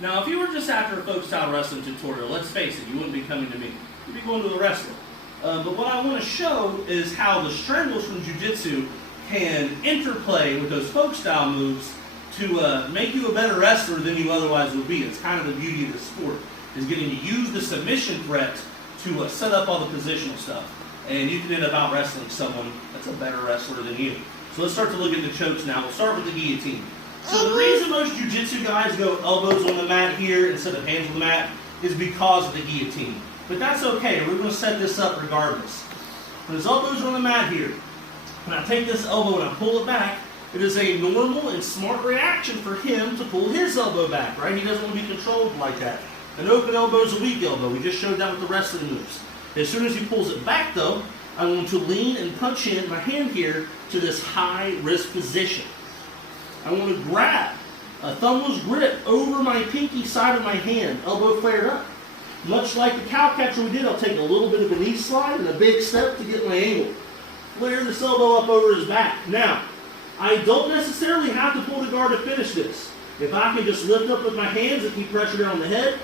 Now, if you were just after a folk style wrestling tutorial, let's face it, you wouldn't be coming to me. You'd be going to a wrestler. But what I want to show is how the strangles from jiu-jitsu can interplay with those folk style moves to make you a better wrestler than you otherwise would be. It's kind of the beauty of the sport, is getting to use the submission threat to set up all the positional stuff. And you can end up out wrestling someone that's a better wrestler than you. So let's start to look at the chokes now. We'll start with the guillotine. So the reason most jiu-jitsu guys go elbows on the mat here instead of hands on the mat is because of the guillotine. But that's okay. We're going to set this up regardless. When his elbows are on the mat here, when I take this elbow and I pull it back, it is a normal and smart reaction for him to pull his elbow back, right? He doesn't want to be controlled like that. An open elbow is a weak elbow. We just showed that with the wrestling moves. As soon as he pulls it back, though, I want to lean and punch in my hand here to this high-risk position. I want to grab a thumbless grip over my pinky side of my hand, elbow flared up. Much like the cow catcher we did, I'll take a little bit of a knee slide and a big step to get my angle. Flare this elbow up over his back. Now, I don't necessarily have to pull the guard to finish this. If I can just lift up with my hands and keep pressure down on the head,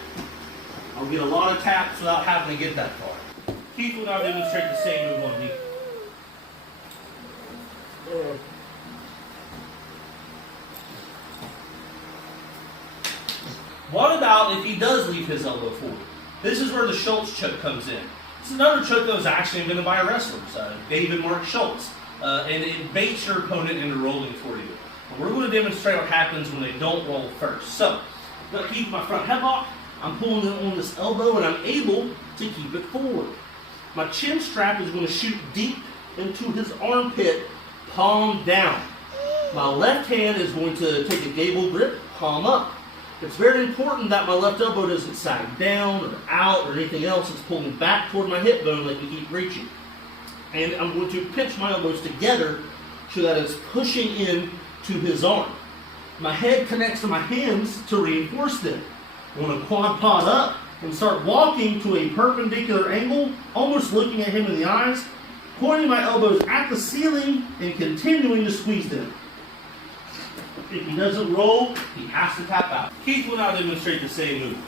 I'll get a lot of taps without having to get that far. Keith will now demonstrate the same move on me. What about if he does leave his elbow forward? This is where the Schulz choke comes in. It's another choke that was actually invented by a wrestler, David Mark Schulz. And it baits your opponent into rolling for you. And we're going to demonstrate what happens when they don't roll first. So, I'm going to keep my front headlock. I'm pulling it on this elbow and I'm able to keep it forward. My chin strap is going to shoot deep into his armpit, palm down. My left hand is going to take a gable grip, palm up. It's very important that my left elbow doesn't sag down or out or anything else. It's pulling back toward my hip bone like we keep reaching. And I'm going to pinch my elbows together so that it's pushing in to his arm. My head connects to my hands to reinforce them. I want to quad pod up and start walking to a perpendicular angle, almost looking at him in the eyes, pointing my elbows at the ceiling and continuing to squeeze them. If he doesn't roll, he has to tap out. Keith will now demonstrate the same move.